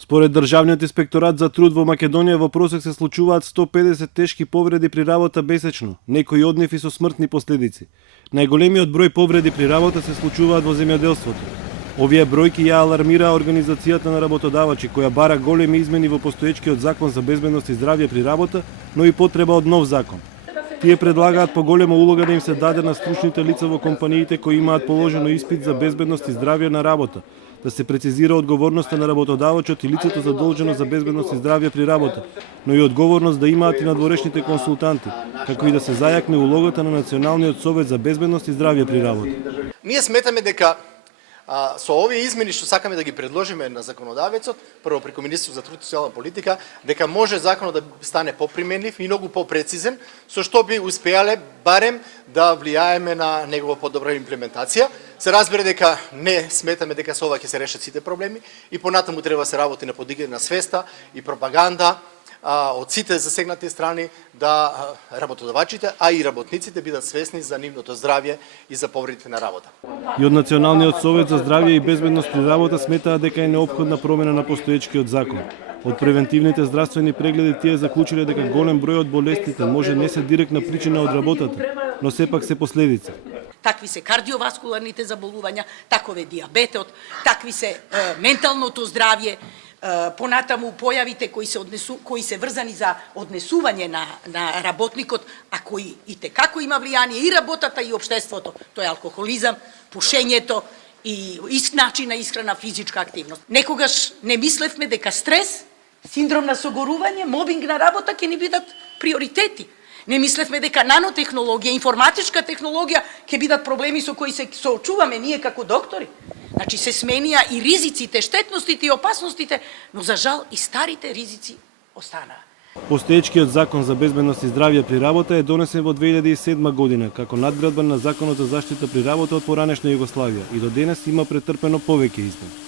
Според Државниот инспекторат за труд во Македонија во просек се случуваат 150 тешки повреди при работа месечно, некои од нив и со смртни последици. Најголемиот број повреди при работа се случуваат во земјоделството. Овие бројки ја алармираа Организацијата на работодавачи, која бара големи измени во постоечкиот закон за безбедност и здравје при работа, но и потреба од нов закон. Тие предлагаат поголема улога да им се даде на стручните лица во компаниите кои имаат положено испит за безбедност и здравје на работа, да се прецизира одговорноста на работодавачот и лицето задолжено за безбедност и здравје при работа, но и одговорност да имаат и надворешните консултанти, како и да се зајакне улогата на Националниот совет за безбедност и здравје при работа. Ние сметаме дека со овие измени што сакаме да ги предложиме на законодавецот, прво преку Министерството за труд и социјална политика, дека може законот да стане поприменлив и многу попрецизен, со што би успеале барем да влијаеме на негова подобра имплементација. Се разбере дека не сметаме дека со ова ќе се решат сите проблеми и понатаму треба да се работи на подигање на свеста и пропаганда од сите засегнати страни, да работодавачите, а и работниците бидат свесни за нивното здравје и за повредите на работа. И од Националниот совет за здравје и безбедност при работа сметаа дека е неопходна промена на постоечкиот закон. Од превентивните здравствени прегледи тие заклучиле дека голем број од болестите може не се директна причина од работата, но сепак се последица. Такви се кардиоваскуларните заболувања, таков е диабетот, такви се менталното здравје, понатаму појавите кои се врзани за однесување на работникот, а кои и текако има влијание и работата и општеството. Тоа е алкохолизам, пушењето и начин на исхрана, физичка активност. Некогаш не мислевме дека стрес, синдром на согорување, мобинг на работа ќе ни бидат приоритети. Не мислевме дека нанотехнологија, информатичка технологија ќе бидат проблеми со кои се соочуваме ние како доктори. Значи се сменија и ризиците, штетностите и опасностите, но за жал и старите ризици останаа. Постоечкиот закон за безбедност и здравје при работа е донесен во 2007 година како надградба на Законот за заштита при работа од поранешна Југославија и до денес има претрпено повеќе измени.